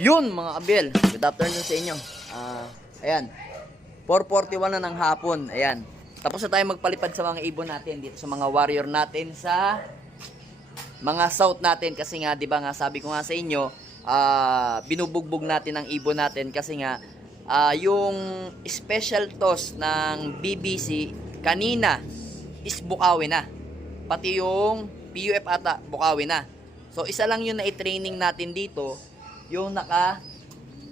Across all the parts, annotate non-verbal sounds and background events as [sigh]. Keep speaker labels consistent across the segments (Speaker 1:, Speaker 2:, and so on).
Speaker 1: Yun mga kabel, good afternoon sa inyo. Ah, ayan. 4:41 na ng hapon. Ayan. Tapos na tayo magpalipad sa mga ibon natin dito sa mga warrior natin sa mga south natin kasi nga 'di ba nga sabi ko nga sa inyo, ah binubugbog natin ang ibon natin kasi nga ah, yung special toss ng BBC kanina is Bukawi na. Pati yung PUF ata Bukawi na. So isa lang yung na-training natin dito, yung naka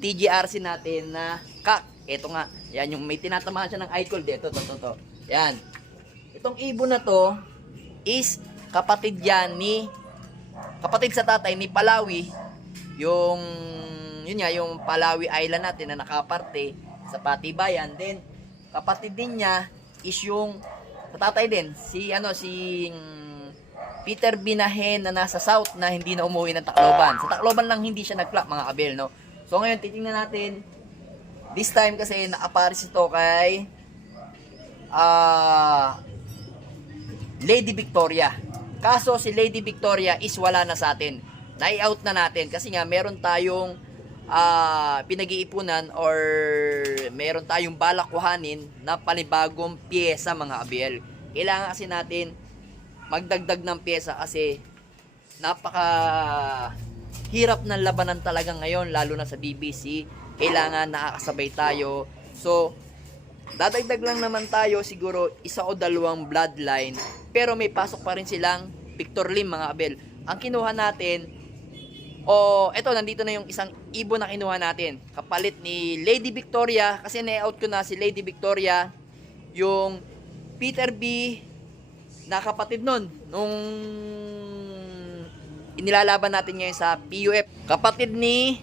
Speaker 1: TGRC natin na kak. Ito nga, yan yung may tinatamaan siya ng icol dito, to, to, to. Yan. Itong ibon na to is kapatid yan ni kapatid sa tatay ni Palawi yung yun nga yung Palawi Island natin na nakaparte sa Patibayan then kapatid din niya is yung tatay din si ano si Peter Binahen na nasa south na hindi na umuwi ng Tacloban sa Tacloban lang hindi siya nagplak mga kabel no so ngayon titingnan natin this time kasi nakaparis ito kay ah Lady Victoria. Kaso si Lady Victoria is wala na sa atin. Nai-out na natin kasi nga meron tayong ah, pinag-iipunan or meron tayong balak kuhanin na panibagong pyesa mga abel. Kailangan kasi natin magdagdag ng pyesa kasi napaka hirap ng labanan talaga ngayon lalo na sa BBC. Kailangan nakakasabay tayo. So, Dadagdag lang naman tayo siguro isa o dalawang bloodline pero may pasok pa rin silang Victor Lim mga abel. Ang kinuha natin o eto nandito na yung isang ibon na kinuha natin. Kapalit ni Lady Victoria kasi na-out ko na si Lady Victoria yung Peter B na kapatid nun nung inilalaban natin ngayon sa PUF. Kapatid ni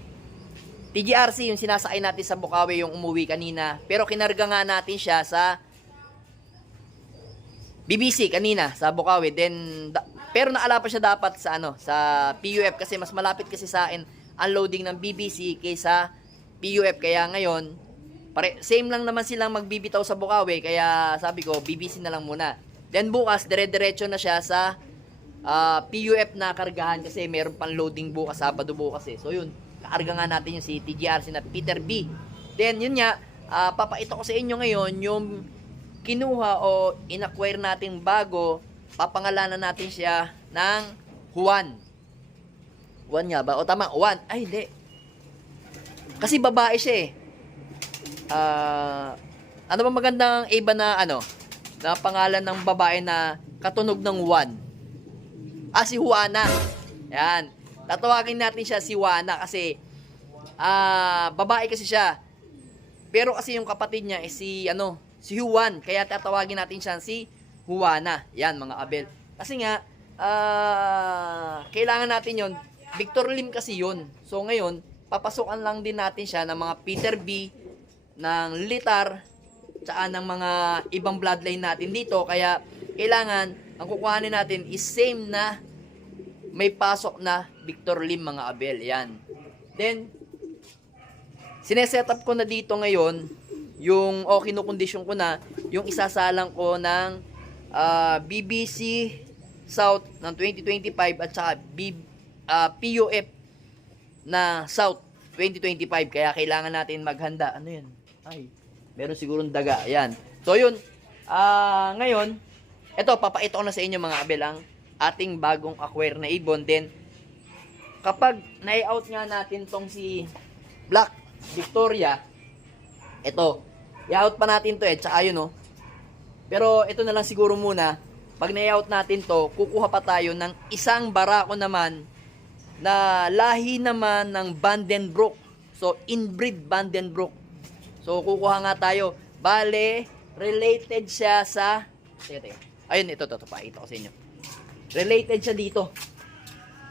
Speaker 1: TGRC yung sinasakay natin sa Bukawi yung umuwi kanina. Pero kinarga nga natin siya sa BBC kanina sa Bukawi. Then da- pero naala pa siya dapat sa ano sa PUF kasi mas malapit kasi sa akin ang loading ng BBC kaysa PUF kaya ngayon pare same lang naman silang magbibitaw sa Bukawi kaya sabi ko BBC na lang muna. Then bukas dire-diretso na siya sa ah, PUF na kargahan kasi meron pang loading bukas Sabado bukas eh. So yun, kaarga nga natin yung si TGRC na Peter B. Then yun nga, ah, papakita ko sa inyo ngayon yung kinuha o inacquire natin bago, papangalanan natin siya ng Juan. Juan nga ba? O tama, Juan. Ay, hindi. Kasi babae siya eh. Ah, ano ba magandang iba na ano? Na pangalan ng babae na katunog ng Juan? Ah, si Juana. Yan. Tatawagin natin siya si Juana kasi ah babae kasi siya. Pero kasi yung kapatid niya is si ano, si Juan. Kaya tatawagin natin siya si Juana. Yan mga abel. Kasi nga ah kailangan natin yon. Victor Lim kasi yon. So ngayon, papasukan lang din natin siya ng mga Peter B ng Litar tsaka ng mga ibang bloodline natin dito. Kaya kailangan ang kukuhanin natin is same na may pasok na Victor Lim mga abel. Yan. Then, sineset up ko na dito ngayon yung o kinukondisyon ko na yung isasalang ko ng ah, BBC South ng 2025 at saka B, ah, PUF na South 2025 kaya kailangan natin maghanda ano yan ay meron sigurong daga yan so yun ah ngayon eto papakita ko na sa inyo mga abel ang ating bagong acquire na ibon then kapag na-out nga natin tong si Black Victoria, ito, i-out pa natin to eh, tsaka yun oh. Pero ito na lang siguro muna, pag na-out natin to, kukuha pa tayo ng isang barako naman na lahi naman ng Vandenbroek. So, inbreed Vandenbroek. So, kukuha nga tayo. Bale, related siya sa... Teka, teka. Ayun, ito, ito, ito, pakita ko sa inyo. Related siya dito.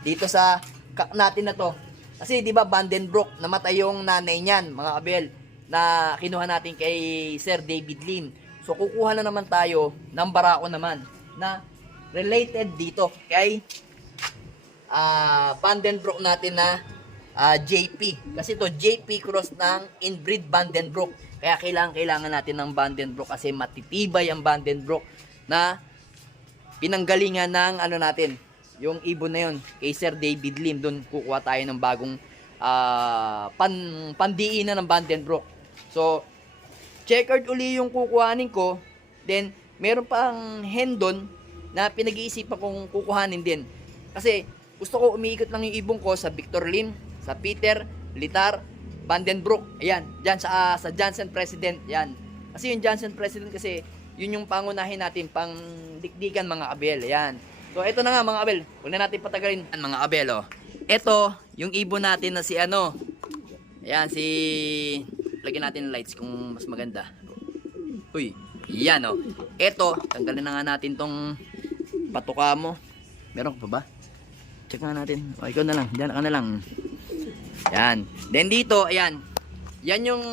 Speaker 1: Dito sa kak natin na to. Kasi 'di ba Vandenbroek namatay yung nanay niyan, mga abel, na kinuha natin kay Sir David Lim. So kukuha na naman tayo ng barako naman na related dito kay ah Vandenbroek natin na ah, JP. Kasi to JP cross ng inbreed Vandenbroek. Kaya kailangan kailangan natin ng Vandenbroek kasi matitibay ang Vandenbroek na pinanggalingan ng ano natin, yung ibon na yun, kay Sir David Lim, doon kukuha tayo ng bagong ah, pan, pandiinan ng Vandenbroek. So, checkered uli yung kukuhanin ko. Then, meron pang hen doon na pinag-iisipan kong kukuhanin din. Kasi, gusto ko umiikot lang yung ibong ko sa Victor Lin, sa Peter, Litar, Vandenbroek. Ayan, dyan sa, ah, sa Johnson President. Yan. Kasi yung Johnson President kasi, yun yung pangunahin natin pang dikdikan mga abel. Ayan. So, ito na nga mga abel. Huwag na natin patagalin. Ayan, mga abel, oh. Ito, yung ibon natin na si ano. Ayan, si... Lagyan natin ng lights kung mas maganda. Uy, yan oh. Ito, tanggalin na nga natin tong patuka mo. Meron pa ba? Check nga natin. O, ikaw na lang. Diyan ka na lang. Yan. Then dito, ayan. Yan yung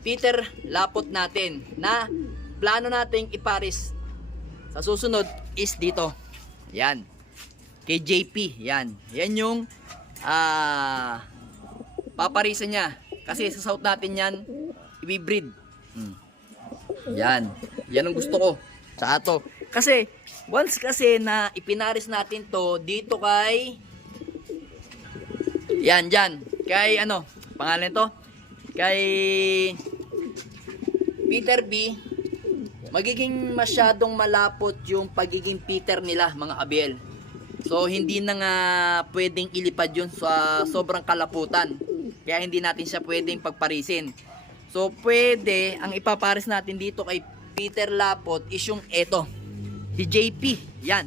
Speaker 1: Peter Lapot natin na plano nating iparis sa susunod is dito. Yan. Kay JP. Yan. Yan yung ah paparisan niya. Kasi sa south natin yan, ibibreed. Hmm. Yan. Yan ang gusto ko. Sa ato. Kasi, once kasi na ipinaris natin to dito kay yan, dyan. Kay ano, pangalan to? Kay Peter B. Magiging masyadong malapot yung pagiging Peter nila, mga Abel. So, hindi na nga pwedeng ilipad yun sa sobrang kalaputan. Kaya hindi natin siya pwedeng pagparisin. So, pwede, ang ipaparis natin dito kay Peter Lapot is yung eto. Si JP. Yan.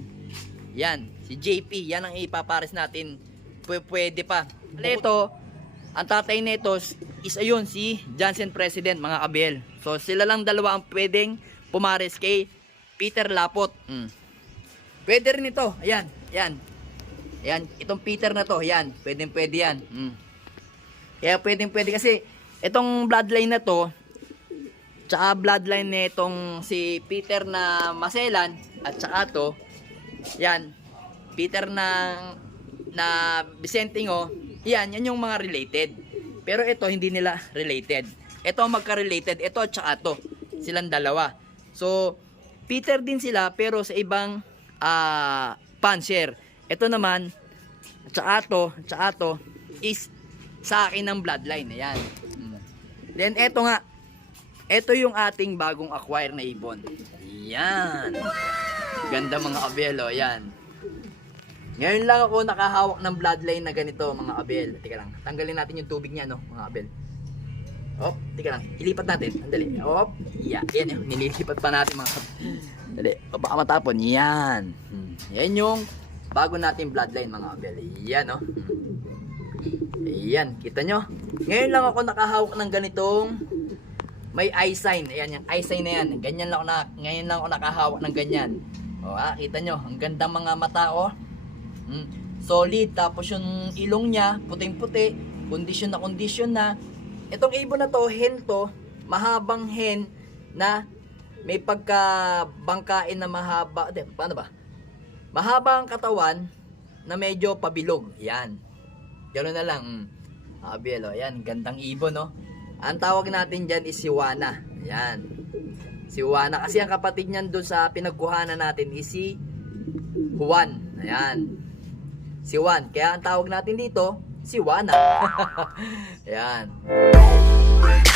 Speaker 1: Yan. Si JP. Yan ang ipaparis natin. Pw- pwede pa. Ito, ang tatay nito is ayun si Johnson President, mga Abel. So, sila lang dalawa ang pwedeng pumaris kay Peter Lapot. Mm. Pwede rin ito. Ayan. Yan. Ayan. Itong Peter na to. Yan. Pwedeng pwede yan. Mm. Kaya pwedeng pwede kasi itong bloodline na to tsaka bloodline nitong si Peter na Maselan at tsaka to yan Peter na na Vicentingo yan yan yung mga related pero ito hindi nila related ito magka-related ito at tsaka to silang dalawa so Peter din sila pero sa ibang ah panser ito naman tsaka to tsaka to is sa akin ng bloodline. Ayan. Mm. Then, eto nga. Ito yung ating bagong acquire na ibon. Yan. Ganda mga abelo. Yan. Ngayon lang ako nakahawak ng bloodline na ganito mga abel. Tika lang. Tanggalin natin yung tubig niya no mga abel. Op, tika lang. Ilipat natin. Andali. Op. Yeah. Yan yun. Nililipat pa natin mga abel. Dali. O, baka matapon. Yan. Hmm. Yan yung bago natin bloodline mga abel. Yan no. Hmm. Ayan, kita nyo? Ngayon lang ako nakahawak ng ganitong may eye sign. Ayan, yung eye sign na yan. Ganyan lang ako na, ngayon lang ako nakahawak ng ganyan. O, ah, kita nyo? Ang ganda mga mata, oh. Mm, solid. Tapos yung ilong niya, puting-puti. Condition na condition na. Itong ibon na to, hen to, mahabang hen na may pagka-bangkain na mahaba. Di, paano ba? Mahaba ang katawan na medyo pabilog. Yan. Gano'n na lang. Mm. Abiel, oh. Yan, gandang ibon, no? Ang tawag natin dyan is si Wana. Yan. Si Wana. Kasi ang kapatid niyan doon sa pinagkuhanan natin is si Juan. Ayan. Si Juan. Kaya ang tawag natin dito, si Wana. Ayan. [laughs]